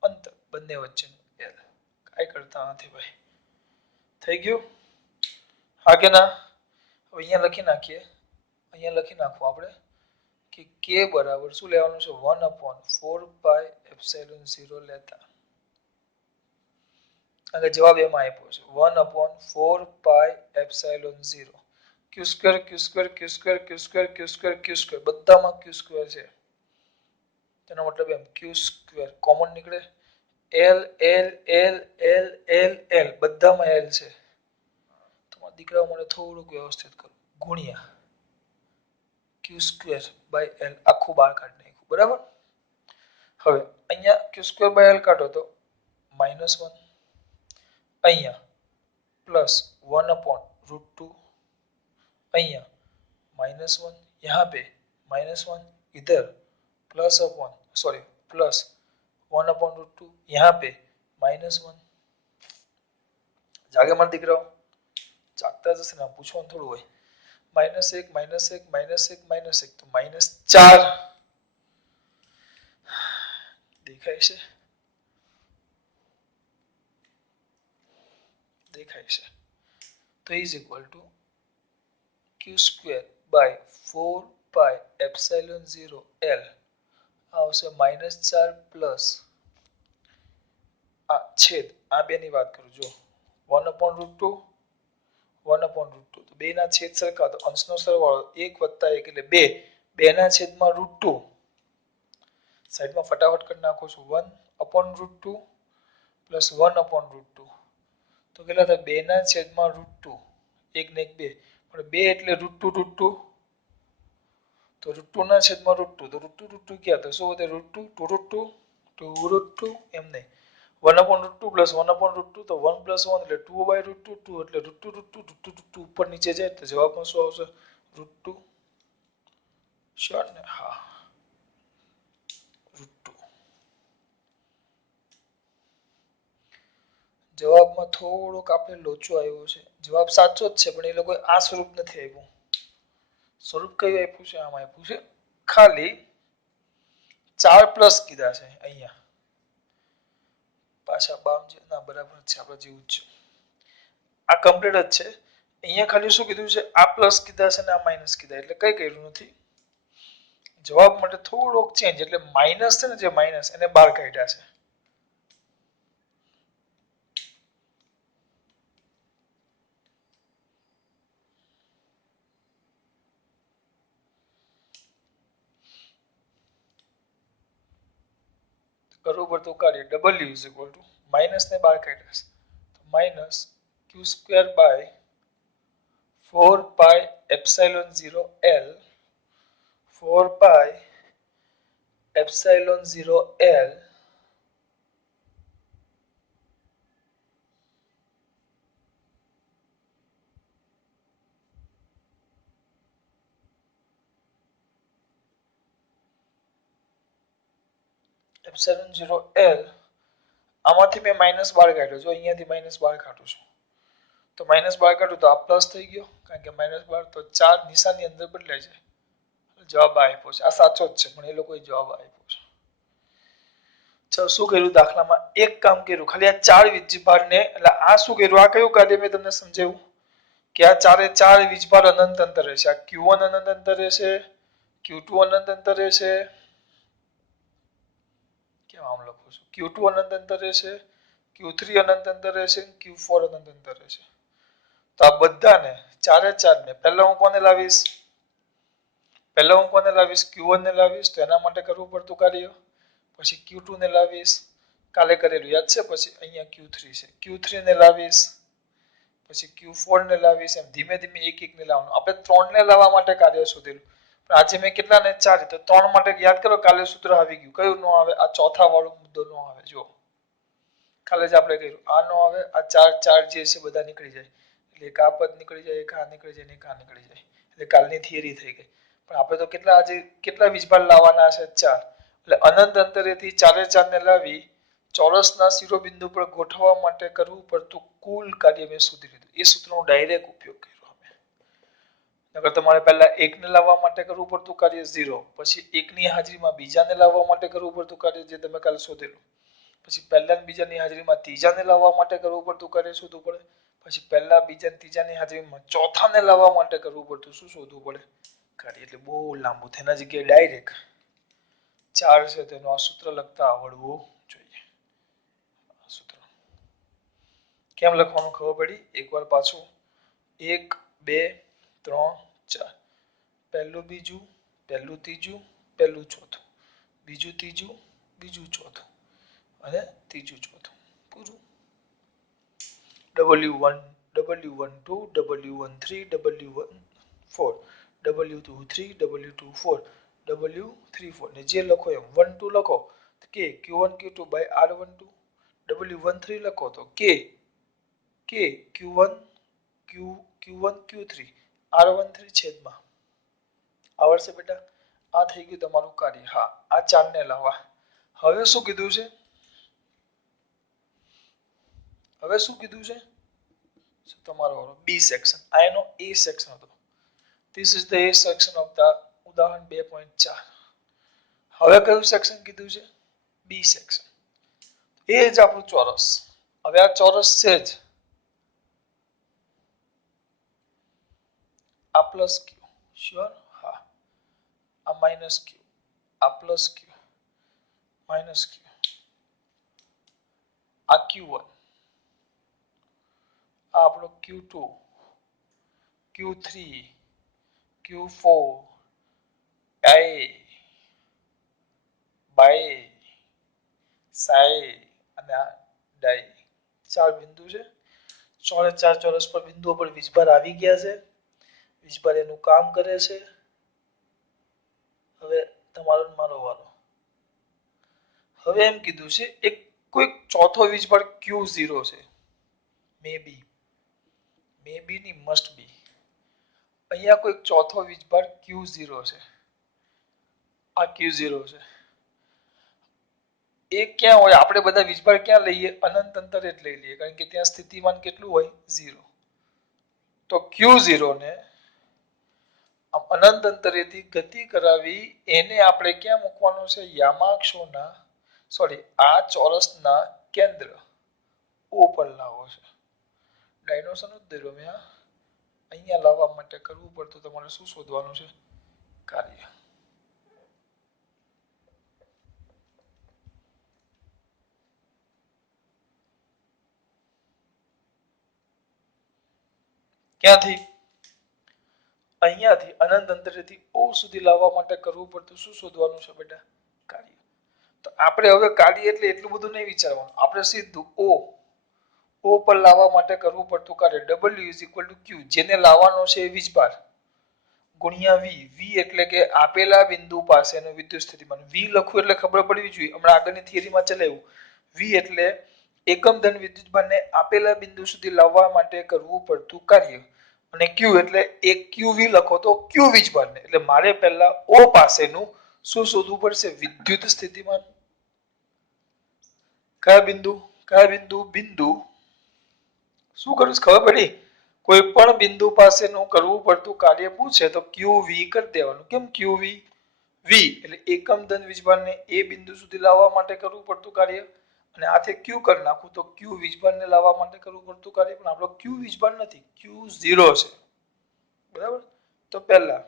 અંતર બંને વચ્ચેનું L કાંઈ કરતા નથી ભાઈ થઈ ગયું હા કે ના હવે અહીંયા લખી નાખીએ લખી નાખવું આપણે કે K બરાબર શું લેવાનું છે 1/4πε0 લેતા અને જવાબ એમાં આપ્યો છે 1/4πε0 Q² બધામાં Q² છે તેનો મતલબ એમ Q² કોમન નીકળે L L L L L L બધામાં L છે તમારા દીકરાઓ મને થોડુંક વ્યવસ્થિત કરો ગુણ્યા Q² બાય L આખું બહાર કાઢી નાખ્યું બરાબર હવે અહીંયા Q² બાય L કાઢો તો -1 અહીંયા +1/√2 અહીંયા -1 यहाँ पे -1 इधर +1/√2 यहाँ पे -1 જાગે મારા દીકરાઓ જાગતા જશે ને પૂછવાનું થોડું હોય -1 તો -4 દેખાય છે તો is equal two Q² by 4πε0L આવશે -4 પ્લસ આ છેદ આ બેની વાત કરું જો 1/√2 તો બે ના છેદ સરખા તો અંશનો સરવાળો 1 + 1 એટલે 2 2 ના છેદમાં √2 સાઈડમાં ફટાફટ કરી નાખો છું 1/√2 પ્લસ 1/√2 તો કેટલા થાય 2 ના છેદમાં √2 1 ને 1 2 પણ 2 એટલે √2 તો √2 ના છેદમાં √2 તો √2 ક્યાં તો શું વધે √2 એમ નહીં 1/√2 પ્લસ 1/√2 તો 1 + 1 એટલે 2/√2 2 એટલે √2 ઉપર નીચે જાય તો જવાબમાં શું આવશે √2 શ્યોર ને હા √2 જવાબમાં થોડોક આપણે લોચો આવ્યો છે જવાબ સાચો જ છે પણ એ લોકોએ આ સ્વરૂપ નથી આપ્યું સ્વરૂપ કયું આપ્યું છે આમાં આપ્યું છે ખાલી 4 પ્લસ કીધા છે અહીંયા પાછા બામ છે ના બરાબર છે આપણે જેવું જ છે આ કમ્પ્લીટ જ છે અહીંયા ખાલી શું કીધું છે આ પ્લસ કીધા છે ને આ માઈનસ કીધા એટલે કઈ કર્યું નથી જવાબ માટે થોડોક ચેન્જ એટલે માઈનસ છે ને જે માઈનસ એને બહાર કાઢ્યા છે કરવું પડતું કાર્ય W is equal two minus ને બહાર કાઢ્યા છે તો minus Q² by 4πε0L 4πε0L epsilon 0L આમાંથી મેં માઇનસ 12 કાઢ્યો, જો અહીંયાથી માઇનસ 12 કાઢું છું તો માઇનસ 12 કાઢું તો આ પ્લસ થઈ ગયો, કારણ કે માઇનસ 12 તો 4 નિશાની અંદર બદલાય છે. જવાબ આપ્યો છે, આ સાચો જ છે પણ એ લોકોએ જવાબ આપ્યો છે. ચાલો શું કર્યું દાખલામાં, એક કામ કર્યું, ખાલી આ 4 વીજભારને, એટલે આ શું કર્યું, આ કયું કાર્ય મેં તમને સમજાવ્યું કે આ ચારે 4 વીજભાર અનંત અંતર રહેશે. આ Q1 અનંત અંતર રહેશે, Q2 અનંત અંતર રહેશે, કેમ આમ લખું છું, Q2 અનંત અંતર રહેશે, Q3 અનંત અંતર રહેશે, Q4 અનંત અંતર રહેશે. તો આ બધાને ચારે 4 ને પહેલા હું કોને લાવીશ, Q1 ને લાવીશ, તો એના માટે કરવું પડતું કાર્ય. પછી Q2 ને લાવીશ, કાલે કરેલું યાદ છે. પછી અહીંયા Q3 છે, Q3 ને લાવીશ, પછી Q4 ને લાવીશ, એમ ધીમે ધીમે એક એક ને લાવવાનું. આપણે 3 ને લાવવા માટે કાર્ય શોધેલું, પણ આજે મેં કેટલા ને 4, તો 3 માટે યાદ કરો કાલે સૂત્ર આવી ગયું. કયું ન આવે, આ ચોથા વાળો મુદ્દો ન આવે. જો કાલે જ આપણે કર્યું, આ ન આવે, આ 4 જે છે બધા નીકળી જાય, એટલે એક આ પદ નીકળી જાય, એક આ નીકળી જાય, એક આ નીકળી જાય, એટલે કાલની થિયરી થઈ ગઈ. પણ આપણે તો કેટલા વીજભાર લાવવાના છે, 4. એટલે અનંત અંતરેથી 4 4 ને લાવી ચોરસના શિરોબિંદુ પર ગોઠવવા માટે કરવું પડતું કુલ કાર્ય મેં શોધી લીધું. એ સૂત્રનો ડાયરેક્ટ ઉપયોગ કર્યો અમે. નકર તમારે પહેલા 1 ને લાવવા માટે કરવું પડતું કાર્ય 0, પછી 1 ની હાજરીમાં બીજાને લાવવા માટે કરવું પડતું કાર્ય જે તમે કાલે શોધેલું, પછી પહેલા અને બીજાની હાજરીમાં ત્રીજાને લાવવા માટે કરવું પડતું કાર્ય શોધવું પડે, પછી પહેલા બીજા અને ત્રીજાની હાજરીમાં ચોથાને લાવવા માટે કરવું પડતું શું શોધવું પડે, કાર્ય. એટલે બહુ લાંબુ, તેના જગ્યાએ ડાયરેક્ટ 4 છે તેનું આ સૂત્ર લખતા આવડવું જોઈએ. સૂત્ર કેમ લખવાનું ખબર પડી? એકવાર પાછું 1 2 3 4, પહેલું બીજું, પહેલું ત્રીજું, પહેલું ચોથું, બીજું ત્રીજું, બીજું ચોથું અને ત્રીજું ચોથું, પૂરું. W1 W12 W13 W14 W23 W24 W34 ને જે લખો એમ 12 લખો કે Q1 Q2 by R12, W13 લખો તો K Q1 Q3 R13 છેદમાં. આવડશે બેટા? આ થઈ ગયું તમારું કાર્ય. હા, આ 4 ને લાવવા. હવે શું કીધું છે? તમારો B section. આ એનો A section હતો. This is the A section of the ઉદાહરણ 2.4. હવે કયું સેક્શન કીધું છે? B section. એ જ આપણું ચોરસ. હવે આ ચોરસ છે જ આ પ્લસ Q, શ્યોર? હા. આ માઇનસ Q, આ પ્લસ Q, માઇનસ Q, આ Q1, આ આપણો Q2, Q3, Q4, A, by, સાય અને આ ડાય. 4 બિંદુ છે. 4 ચોરસ પર બિંદુઓ પર વીજભાર આવી ગયા છે. વીજભાર એનું કામ કરે છે. હવે તમારો મારો વારો. હવે એમ કીધું છે એક કોઈક ચોથો વીજભાર Q0 છે. મે બી ની મસ્ટ બી. અહીંયા કોઈક ચોથો વીજભાર Q0 છે. આ Q0 છે. એ ક્યાં હોય? આપણે બધા વીજભાર ક્યાં લઈએ? અનંત અંતરે જ લઈ લઈએ, કારણ કે ત્યાં સ્થિતિમાન કેટલું હોય? 0. તો Q0 ને અનંત અંતરેથી ગતિ કરાવી એને આપણે ક્યાં મૂકવાનું છે? યામાક્ષોના આ ચોરસના કેન્દ્ર O પર લાવવો છે. ડાયનોસર નો દોર્યો મેં. અહીંયા લાવવા માટે કરવું પડતું તમારે શું શોધવાનું છે? કાર્ય. ક્યાંથી? અહીંયાથી અનંત અંતરેથી O સુધી લાવવા માટે કરવું પડતું શું શોધવાનું છે બેટા? કાર્ય. તો આપણે હવે કાર્ય એટલે એટલું બધું નહીં વિચારવાનું. આપણે સીધું O પર લાવવા માટે કરવું પડતું કાર્ય W = Q, જેને લાવવાનો છે એ વીજભાર ગુણ્યા V. V એટલે કે આપેલા બિંદુ પાસેનું વિદ્યુત સ્થિતિમાન. V લખવું એટલે ખબર પડવી જોઈએ. હમણાં આગળની થિયરીમાં ચલાવ્યું. V એટલે એકમ ધન વિદ્યુતભારને આપેલા બિંદુ સુધી લાવવા માટે કરવું પડતું કાર્ય. અને Q એટલે એક QV લખો તો Q વીજભારને. એટલે મારે પહેલા O પાસેનું શું શોધવું પડશે? વિદ્યુત સ્થિતિમાન. કયા બિંદુ શું કરું ખબર પડી? કોઈ પણ બિંદુ પાસેનું કરવું પડતું કાર્ય પૂછે તો QV કરી દેવાનું. કેમ QV? V એટલે એકમ ધન વીજભારને એ બિંદુ સુધી લાવવા માટે કરવું પડતું કાર્ય, અને આથી Q કરી નાખું તો Q વીજભારને લાવવા માટે કરવું પડતું કાર્ય. પણ આપણો Q વીજભાર નથી, Q0 છે. બરાબર? તો પહેલા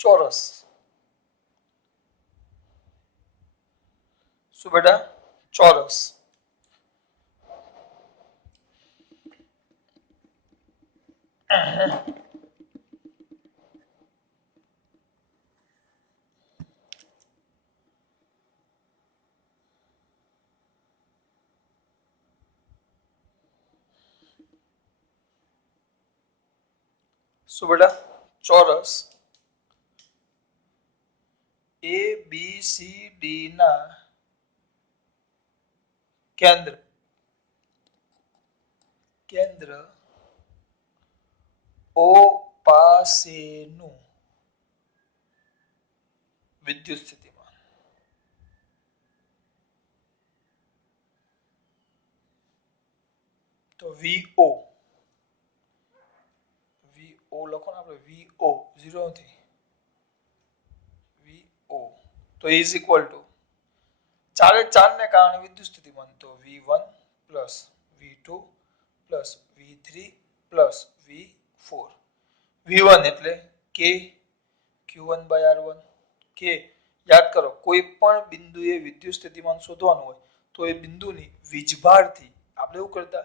ચોરસ. શું બેટા? ચોરસ. શું બેટા? ચોરસ ABCD ના કેન્દ્ર O પાસેનું વિદ્યુત સ્થિતિમાન. તો VO લખો ને આપણે, VO 0 નથી, VO તો ઇઝ ઇક્વલ ટુ ચારે ચાર ને કારણે વિદ્યુત સ્થિતિમાન, તો V1 plus V2 plus V3 plus V4. V1 એટલે K Q1 by R1. K યાદ કરો, કોઈ પણ બિંદુએ વિદ્યુત સ્થિતિમાન શોધવાનું હોય તો એ બિંદુની વીજભારથી, આપણે એવું કરતા,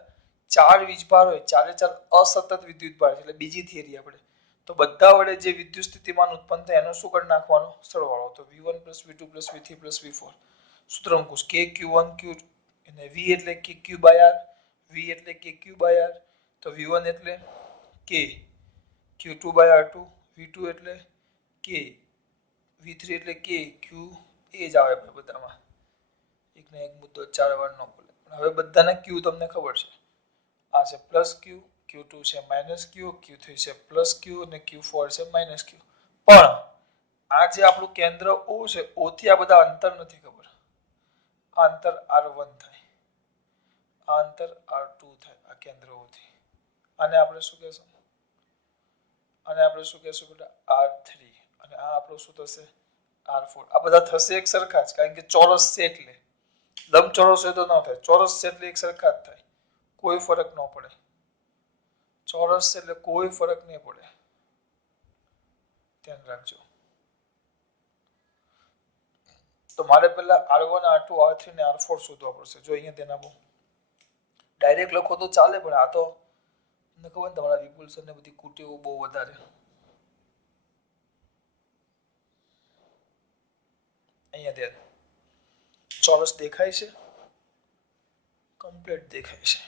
ચાર વીજભાર હોય, ચારે ચાર અસતત વિદ્યુત ભાર, એટલે બીજી થિયરી આપણે, તો બધા વડે જે વિદ્યુત સ્થિતિમાન ઉત્પન્ન થાય એનો શું કરી નાખવાનો? સરવાળો. તો V1 plus V2 plus V3 plus V4. સૂત્ર મૂકું, K Q1 Q અને V એટલે કે Q by R, V એટલે કે Q by R, તો V1 એટલે K Q2 by R2, V2 એટલે K V3 એટલે K Q, એ જ આવે બધામાં, એકને એક મુદ્દો ચાર વાર ન બોલે. પણ હવે બધાના Q તમને ખબર છે, આ છે પ્લસ Q, Q2 છે માઇનસ Q, Q3 છે પ્લસ Q અને Q4 છે માઇનસ Q. પણ આ જે આપણું કેન્દ્ર O છે, O થી આ બધા અંતર નથી ખબર. આ અંતર R1 થાય, આ અંતર R2 થાય, આ કેન્દ્ર O થી. આને આપણે શું કહેશું? બેટા R3. અને આ આપણું શું થશે? R4. આ બધા થશે એક સરખા જ, કારણ કે ચોરસ છે એટલે. લંબચોરસ હોય તો ન થાય, ચોરસ છે એટલે એક સરખા જ થાય, કોઈ ફરક ન પડે. ચોરસ છે એટલે કોઈ ફરક નહીં પડે, ધ્યાન રાખજો. તો મારે પહેલા R1 R2 R3 ને R4 શોધવા પડશે. જો અહીંયા ધ્યાન આપો, ડાયરેક્ટ લખો તો ચાલે, પણ આ તો તમને ખબર ને, તમારા વિપુલ સર ને બધી કુટીઓ બહુ વધારે. અહીંયા ધ્યાન, ચોરસ દેખાય છે? કમ્પ્લીટ દેખાય છે.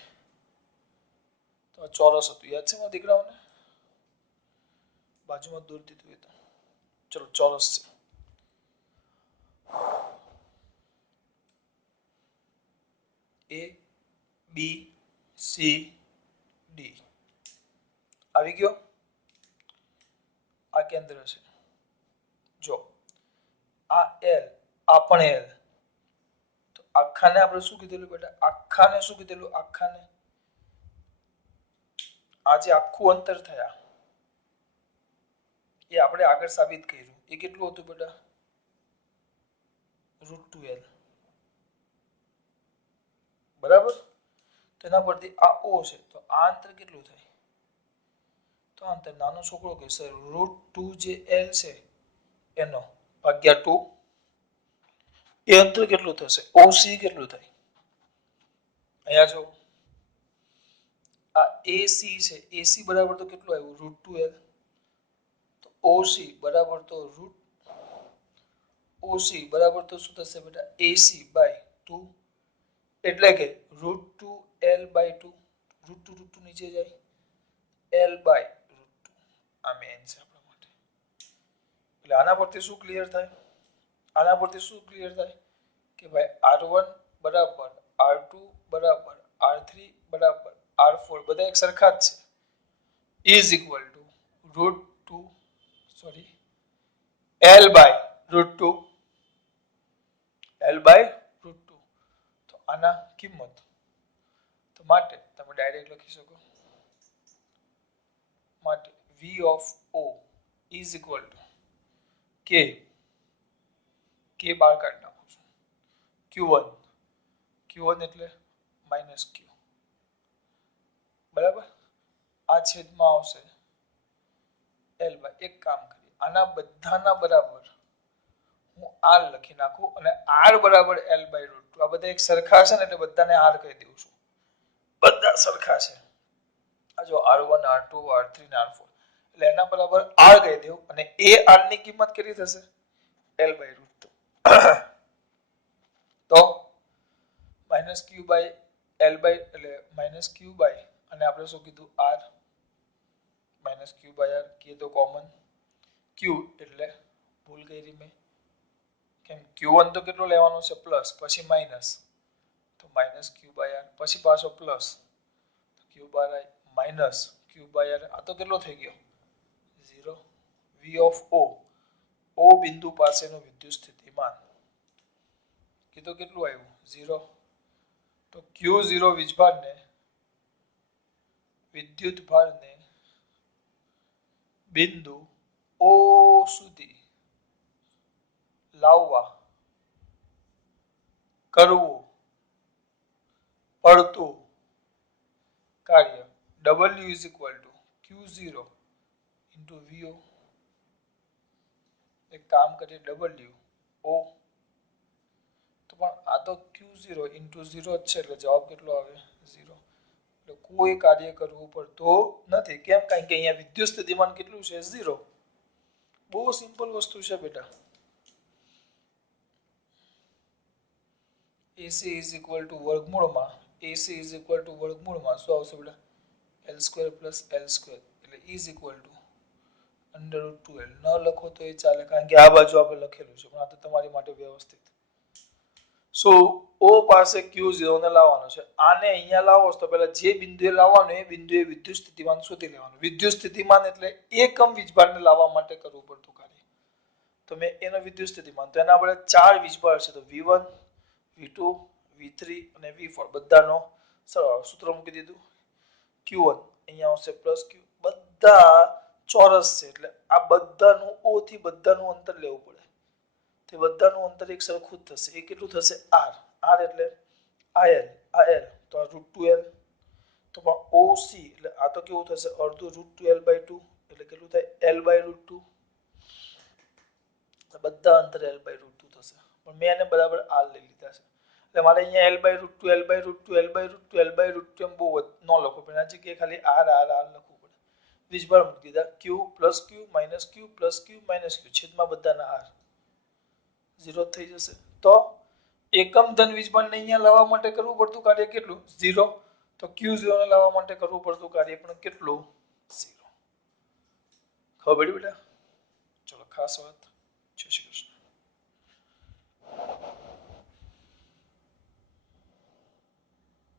તો આ ચોરસ હતું, યાદ છે મારા દીકરાઓને? બાજુમાં દૂર દીધું હતું. ચલો, ચોરસ છે. A B C D આવી ગયો. આ કેન્દ્ર છે. જો આ L, આ પણ L. તો આખાને આપણે શું કીધેલું બેટા? આખાને શું કીધેલું? આખાને, આ જે આખું અંતર થયા એ આપણે આગળ સાબિત કર્યું. એ કેટલું હતું બેટા? √2L. બરાબર? તેના પરથી આ O છે, તો આ અંતર કેટલું થાય? તો આ અંતર નાનો છોકરો કહેશે, √2 જે L છે એનો ભાગ્યા 2. એ અંતર કેટલું થશે? OC કેટલું થાય? અહીંયા જો આ AC છે, AC બરાબર તો કેટલું આવ્યું? √2L. તો OC બરાબર તો OC બરાબર તો શું થશે બેટા? AC by 2. એટલે કે √2L by 2. √2 નીચે જાય, L by √2. આ મેન છે આપણા માટે. એટલે આના પરથી શું ક્લિયર થાય? આના પરથી શું ક્લિયર થાય કે ભાઈ R1 બરાબર R2 બરાબર R3 બરાબર R4 બધા એક સરખા જ છે, is equal two L by √2. L by √2. કિંમત. તો માટે તમે ડાયરેક્ટ લખી શકો માટે V of O is equal to K બાર કાઢી નાખું છું Q1 એટલે માઇનસ Q બરાબર આ છેદમાં આવશે L બાય એક કામ કરીએ આના બધાના બરાબર હું R લખી નાખું અને R બરાબર L બાય રૂટ ટુ આ બધા એક સરખા છે ને એટલે બધાને R કહી દઉં છું બધા સરખા છે આ જો R1 R2 R3 ને R4 એટલે એના બરાબર R કહી દઉં અને એ R ની કિંમત કેટલી થશે L બાય રૂટ ટુ તો minus Q by L by એટલે માઇનસ Q બાય અને આપણે શું કીધું R minus Q by R કે તો કોમન Q એટલે ભૂલ કરી મેં કેમ Q1 તો કેટલો લેવાનો છે પ્લસ પછી માઇનસ તો માઇનસ Q બાય R પછી પાછો plus Q by I minus Q by R આ તો કેટલો થઈ ગયો 0 V of O બિંદુ પાસેનું વિદ્યુત સ્થિતિમાન કીધું કેટલું આવ્યું 0 તો Q0 વિદ્યુત ભારને બિંદુ O સુધી લાવવા કરવું પડતું કાર્ય W is equal to Q0 into VO એક કામ કરીએ W O તો પણ આ તો Q0 into 0 જ છે એટલે જવાબ કેટલો આવે 0 એટલે કોઈ કાર્ય કરવું પડતું નથી કેમ કારણ કે અહીંયા વિદ્યુત સ્થિતિમાન કેટલું છે 0 બહુ સિમ્પલ વસ્તુ છે બેટા AC is equal to વર્ગમૂળમાં શું આવશે બેટા L² plus L² એટલે is equal to under root 2L ન લખો તો એ ચાલે કારણ કે આ બાજુ આપણે લખેલું છે પણ આ તો તમારી માટે વ્યવસ્થિત સો O પાસે Q0 ને લાવવાનો છે આને અહીંયા લાવો તો પહેલા જે બિંદુએ લાવવાનો એ બિંદુએ વિદ્યુત સ્થિતિમાન શોધી લેવાનું વિદ્યુત સ્થિતિમાન એટલે એકમ વીજભારને લાવવા માટે કરવું પડતું કાર્ય તો મેં એનો વિદ્યુત સ્થિતિમાન તો એના આપણે 4 વીજભાર છે તો V1 V2 V3 અને V4 બધાનો સરવાળો સૂત્ર મૂકી દીધું Q1 અહીંયા આવશે પ્લસ Q બધા ચોરસ છે એટલે આ બધાનું O થી બધાનું અંતર લેવું પડે તે બધાનું અંતર એક સરખું જ થશે એ કેટલું થશે R એટલે IL તો આ √2L તો OC એટલે આ તો કેવું થશે અડધું √2L/2 એટલે કેટલું થાય L/√2 બધા અંતર L/√2 થશે પણ મેં એને બરાબર R લઈ લીધા છે એટલે મારે અહીંયા L/√2 એમ બહુ ન લખો પણ આ જગ્યાએ ખાલી R લખવું પડે વીજભાર મૂકી દીધા Q plus Q minus Q plus Q minus Q છેદમાં બધાના R 0 થઈ જશે તો એકમ ધન વીજભારને અહીંયા લાવવા માટે કરવું પડતું કાર્ય કેટલું 0 તો Q0 ને લાવવા માટે કરવું પડતું કાર્ય પણ કેટલું 0 ખબર પડી બેટા ચલો ખાસ વાત જય શ્રી